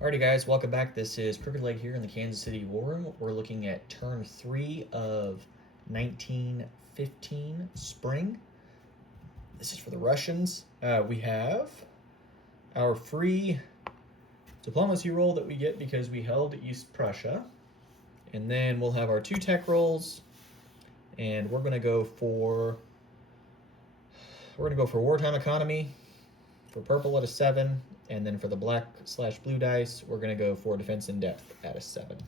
Alrighty guys, welcome back. This is Crooked Leg here in the Kansas City War Room. We're looking at turn 3 of 1915 Spring. This is for the Russians. We have our free diplomacy roll that we get because we held East Prussia. And then we'll have our 2 tech rolls. And we're gonna go for wartime economy for purple at a 7. And then for the black/blue dice, we're going to go for defense in depth at a 7.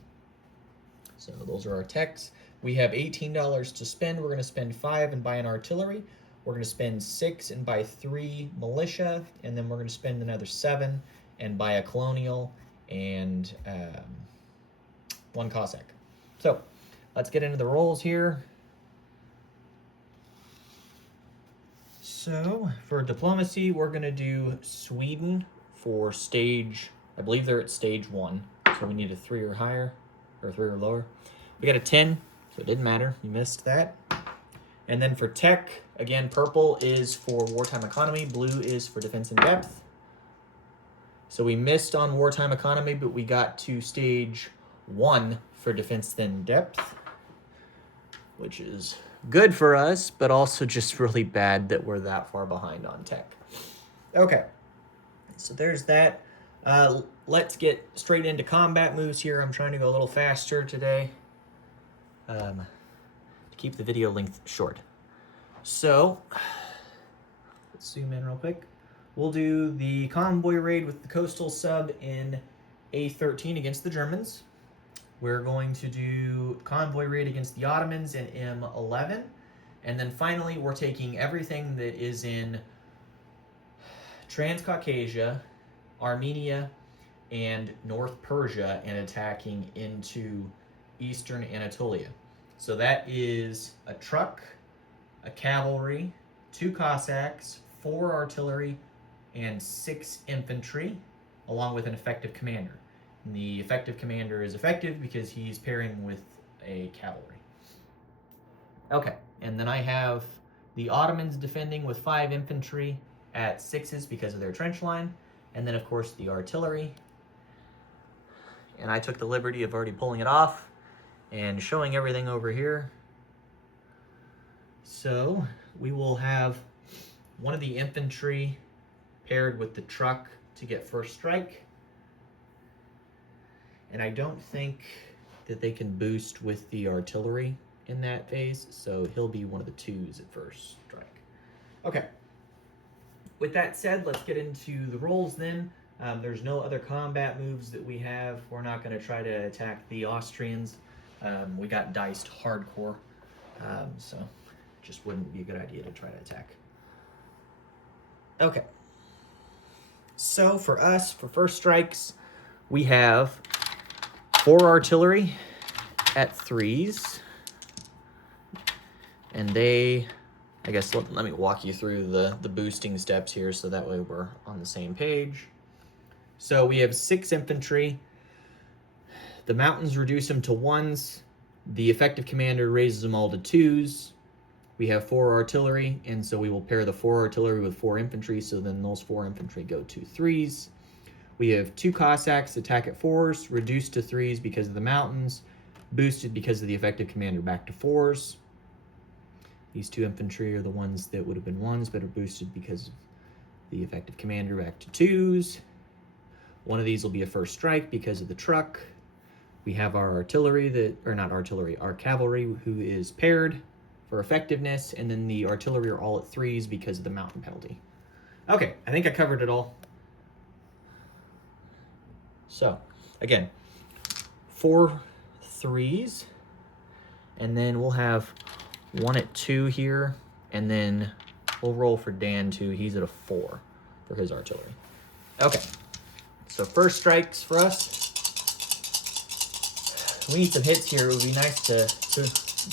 So those are our techs. We have $18 to spend. We're going to spend 5 and buy an artillery. We're going to spend 6 and buy 3 militia. And then we're going to spend another 7 and buy a colonial and 1 Cossack. So let's get into the rolls here. So for diplomacy, we're going to do Sweden for stage, I believe they're at stage 1, so we need a 3 or higher, or 3 or lower. We got a 10, so it didn't matter, you missed that. And then for tech, again, purple is for wartime economy, blue is for defense in depth. So we missed on wartime economy, but we got to stage 1 for defense in depth, which is good for us, but also just really bad that we're that far behind on tech. Okay. So there's that. Let's get straight into combat moves here. I'm trying to go a little faster today to keep the video length short. So let's zoom in real quick. We'll do the convoy raid with the coastal sub in A13 against the Germans. We're going to do convoy raid against the Ottomans in M11. And then finally, we're taking everything that is in Transcaucasia, Armenia, and North Persia and attacking into Eastern Anatolia. So that is a truck, a cavalry, 2 Cossacks, 4 artillery, and 6 infantry, along with an effective commander. And the effective commander is effective because he's pairing with a cavalry. Okay, and then I have the Ottomans defending with 5 infantry at 6s because of their trench line, and then of course the artillery. And I took the liberty of already pulling it off and showing everything over here. So we will have one of the infantry paired with the truck to get first strike. And I don't think that they can boost with the artillery in that phase, so he'll be one of the 2s at first strike. Okay. With that said, let's get into the rolls then. There's no other combat moves that we have. We're not going to try to attack the Austrians. We got diced hardcore, so it just wouldn't be a good idea to try to attack. Okay. So for us, for first strikes, we have 4 artillery at 3s. And they, I guess, let me walk you through the boosting steps here so that way we're on the same page. So we have 6 infantry. The mountains reduce them to 1s. The effective commander raises them all to 2s. We have 4 artillery, and so we will pair the 4 artillery with 4 infantry, so then those 4 infantry go to 3s. We have 2 Cossacks attack at 4s, reduced to 3s because of the mountains, boosted because of the effective commander back to 4s. These 2 infantry are the ones that would have been 1s, but are boosted because of the effective commander back to 2s. One of these will be a first strike because of the truck. We have our artillery our cavalry who is paired for effectiveness, and then the artillery are all at 3s because of the mountain penalty. Okay, I think I covered it all. So, again, 4 3s, and then we'll have 1 at 2 here, and then we'll roll for Dan too. He's at a 4 for his artillery. Okay, so first strikes for us. We need some hits here. It would be nice to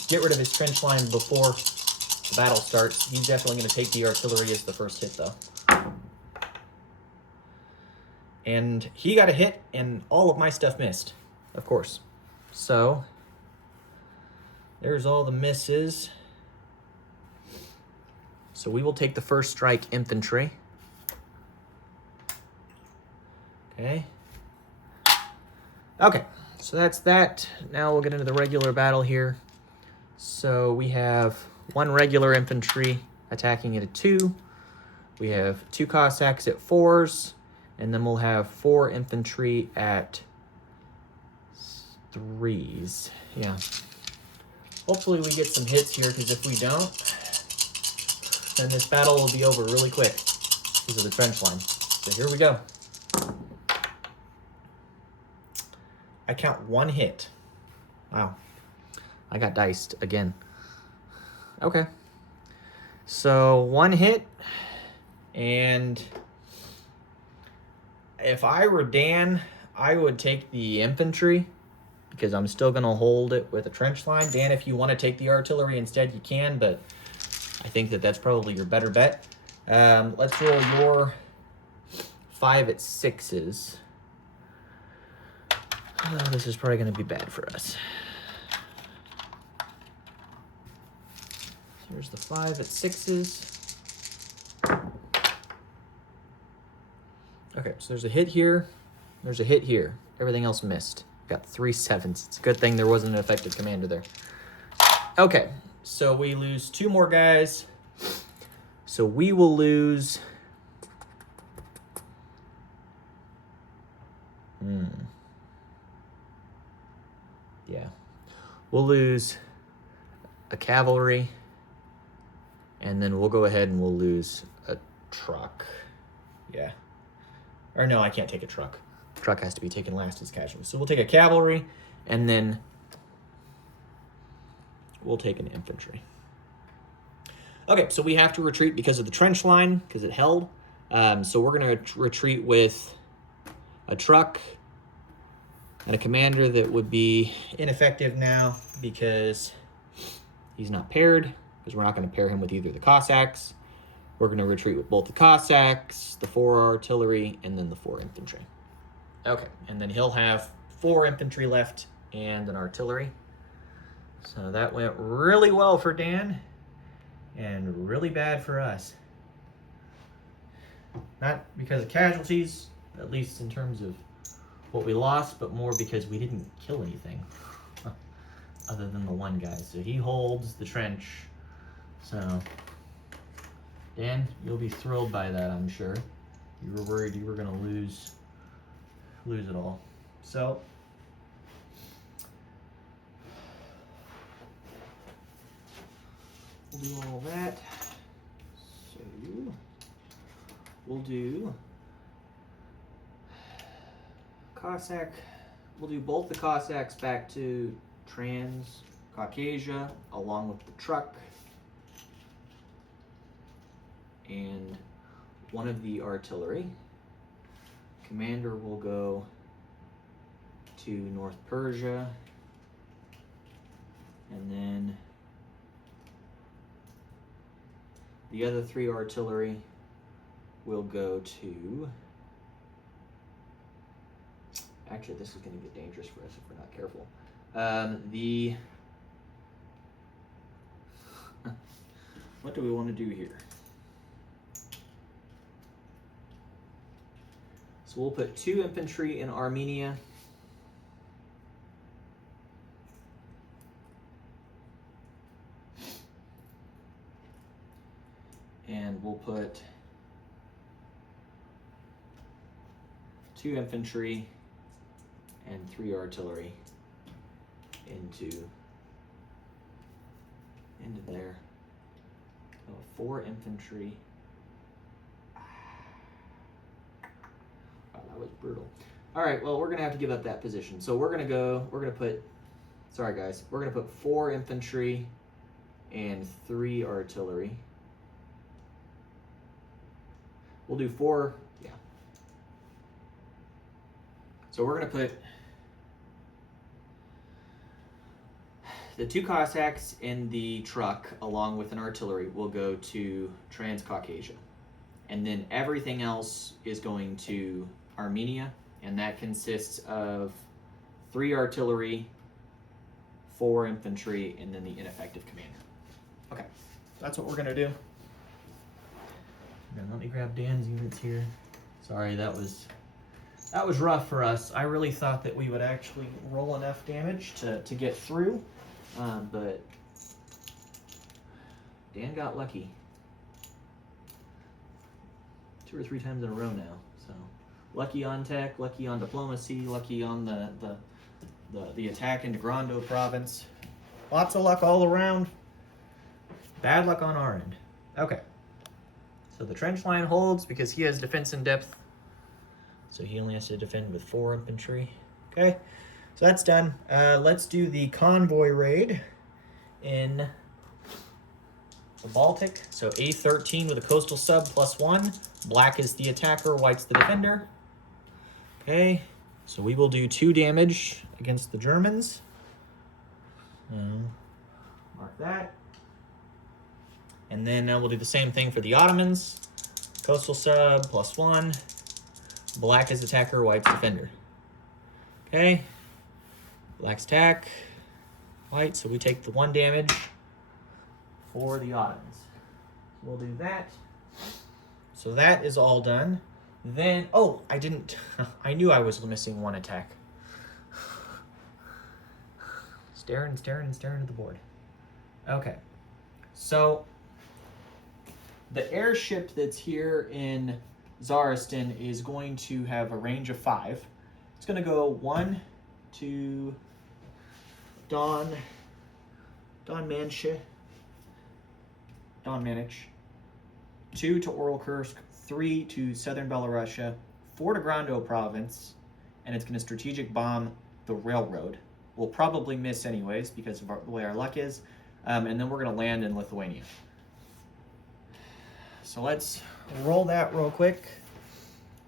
get rid of his trench line before the battle starts. He's definitely going to take the artillery as the first hit, though. And he got a hit, and all of my stuff missed, of course. So there's all the misses. So we will take the first strike infantry. Okay. Okay, so that's that. Now we'll get into the regular battle here. So we have 1 regular infantry attacking at a 2. We have 2 Cossacks at 4s, and then we'll have 4 infantry at 3s. Yeah. Hopefully we get some hits here, because if we don't, then this battle will be over really quick because of the trench line. So here we go. I count 1 hit. Wow. I got diced again. Okay. So 1 hit, and if I were Dan, I would take the infantry because I'm still going to hold it with a trench line. Dan, if you want to take the artillery instead, you can, but I think that that's probably your better bet. Let's roll your 5 at 6s. This is probably going to be bad for us. Here's the 5 at 6s. Okay, so there's a hit here. There's a hit here. Everything else missed. Got 3 7s. It's a good thing there wasn't an effective commander there. Okay, so we lose 2 more guys. So we will lose... Yeah. We'll lose a cavalry, and then we'll go ahead and we'll lose a truck. Yeah. Or no, I can't take a truck. Truck has to be taken last as casualty. So we'll take a cavalry, and then we'll take an infantry. Okay, so we have to retreat because of the trench line, because it held. So we're going to retreat with a truck and a commander that would be ineffective now because he's not paired, because we're not going to pair him with either the Cossacks. We're going to retreat with both the Cossacks, the 4 artillery, and then the 4 infantry. Okay, and then he'll have 4 infantry left and an artillery. So that went really well for Dan and really bad for us. Not because of casualties, at least in terms of what we lost, but more because we didn't kill anything other than the 1 guy. So he holds the trench. So Dan, you'll be thrilled by that, I'm sure. You were worried you were going to lose it all. So we'll do all that. So we'll do Cossack. We'll do both the Cossacks back to Transcaucasia along with the truck. And 1 of the artillery. Commander will go to North Persia. And then the other 3 artillery will go to... Actually, this is going to get dangerous for us if we're not careful. What do we want to do here? So we'll put 2 infantry in Armenia. And we'll put 2 infantry and 3 artillery into there. Oh, 4 infantry. Wow, that was brutal. All right, well, we're going to have to give up that position. So we're going to put 4 infantry and 3 artillery. We'll do 4, yeah. So we're going to put the 2 Cossacks in the truck along with an artillery will go to Transcaucasia. And then everything else is going to Armenia, and that consists of 3 artillery, 4 infantry, and then the ineffective commander. Okay, that's what we're going to do. Let me grab Dan's units here. Sorry, that was That was rough for us. I really thought that we would actually roll enough damage to get through, but Dan got lucky. 2 or 3 times in a row now. So lucky on tech, lucky on diplomacy, lucky on the attack into Grando province. Lots of luck all around. Bad luck on our end. Okay. So the trench line holds because he has defense in depth. So he only has to defend with 4 infantry. Okay. So that's done. Let's do the convoy raid in the Baltic. So A13 with a coastal sub +1. Black is the attacker, white's the defender. Okay. So we will do 2 damage against the Germans. Mark that. And then we'll do the same thing for the Ottomans. Coastal sub +1. Black is attacker, white's defender. Okay. Black's attack. White, so we take the 1 damage for the Ottomans. We'll do that. So that is all done. Then, oh, I knew I was missing 1 attack. Staring at the board. Okay. So the airship that's here in Zaristan is going to have a range of 5. It's going to go 1 to Don Manich, 2 to Orelkursk, 3 to southern Belarusia, 4 to Grando province, and it's going to strategic bomb the railroad. We'll probably miss anyways because of the way our luck is, and then we're going to land in Lithuania. So let's roll that real quick.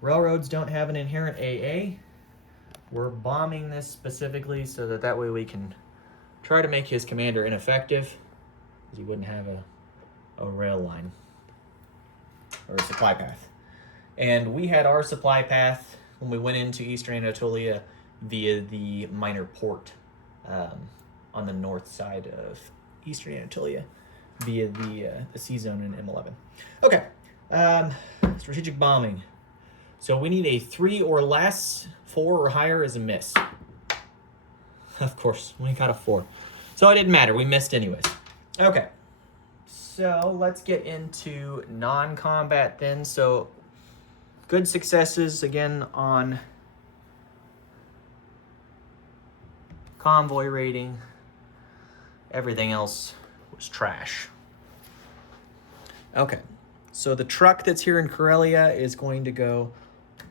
Railroads don't have an inherent AA. We're bombing this specifically so that way we can try to make his commander ineffective, because he wouldn't have a rail line or a supply path. And we had our supply path when we went into Eastern Anatolia via the minor port on the north side of Eastern Anatolia via the sea zone in M11. Okay, strategic bombing. So we need a 3 or less. 4 or higher is a miss. Of course, we got a 4. So it didn't matter. We missed anyways. Okay. So let's get into non-combat then. So good successes again on convoy raiding. Everything else was trash. Okay. So the truck that's here in Karelia is going to go,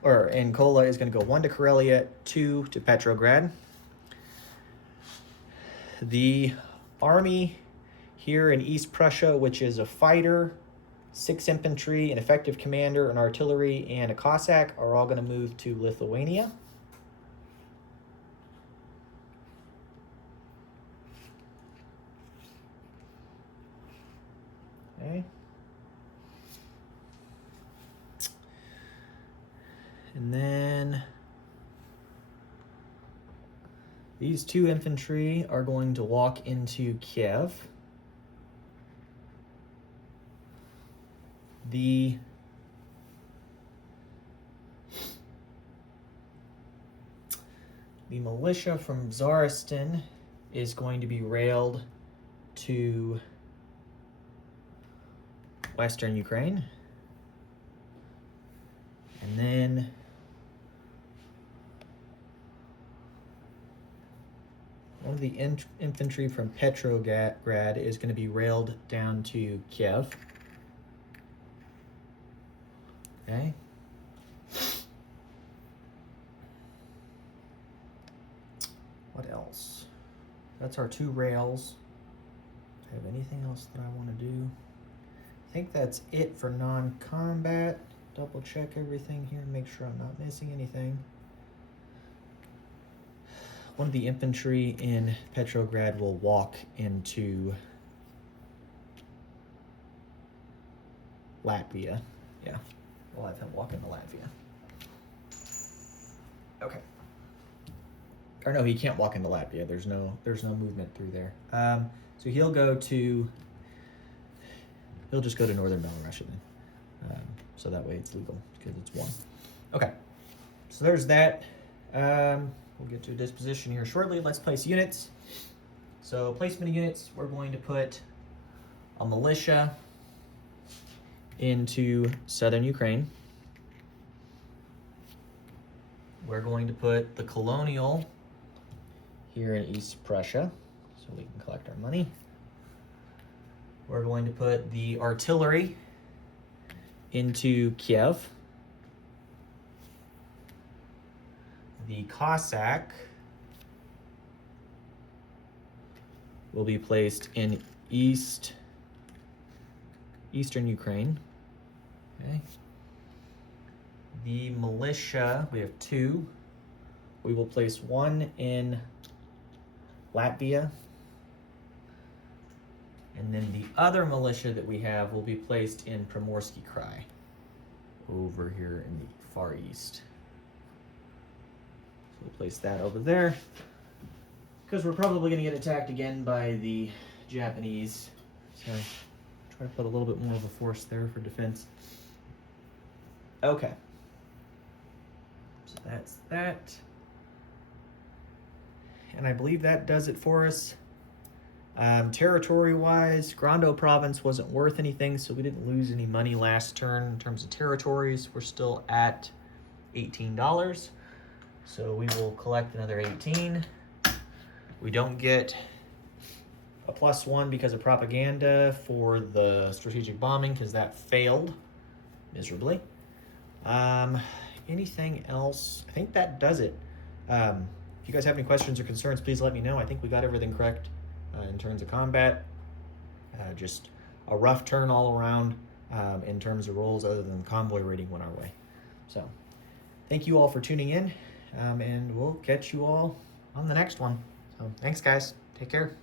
or in Kola is going to go 1 to Karelia, 2 to Petrograd. The army here in East Prussia, which is a fighter, 6 infantry, an effective commander, an artillery, and a Cossack, are all going to move to Lithuania. Okay. And then these 2 infantry are going to walk into Kiev. The militia from Zaristan is going to be railed to Western Ukraine. And then one of the infantry from Petrograd is going to be railed down to Kiev. Okay. What else? That's our 2 rails. Do I have anything else that I want to do? I think that's it for non-combat. Double check everything here, make sure I'm not missing anything. One of the infantry in Petrograd will walk into Latvia. Yeah, we'll have him walk into Latvia. Okay. Or no, he can't walk into Latvia. There's no movement through there. So he'll just go to northern Belarusia then. So that way it's legal because it's 1. Okay. So there's that. We'll get to a disposition here shortly. Let's place units. So placement of units, we're going to put a militia into southern Ukraine. We're going to put the colonial here in East Prussia, so we can collect our money. We're going to put the artillery into Kiev. The Cossack will be placed in eastern Ukraine. Okay. The militia, we have 2. We will place 1 in Latvia. And then the other militia that we have will be placed in Primorsky Krai, over here in the far east. So we'll place that over there, because we're probably going to get attacked again by the Japanese. So try to put a little bit more of a force there for defense. Okay. So that's that. And I believe that does it for us. Territory-wise, Grando province wasn't worth anything, so we didn't lose any money last turn in terms of territories. We're still at $18. So we will collect another 18. We don't get a +1 because of propaganda for the strategic bombing, because that failed miserably. Anything else? I think that does it. If you guys have any questions or concerns, please let me know. I think we got everything correct in terms of combat. Just a rough turn all around in terms of rolls, other than the convoy raiding went our way. So thank you all for tuning in, and we'll catch you all on the next one. So thanks, guys. Take care.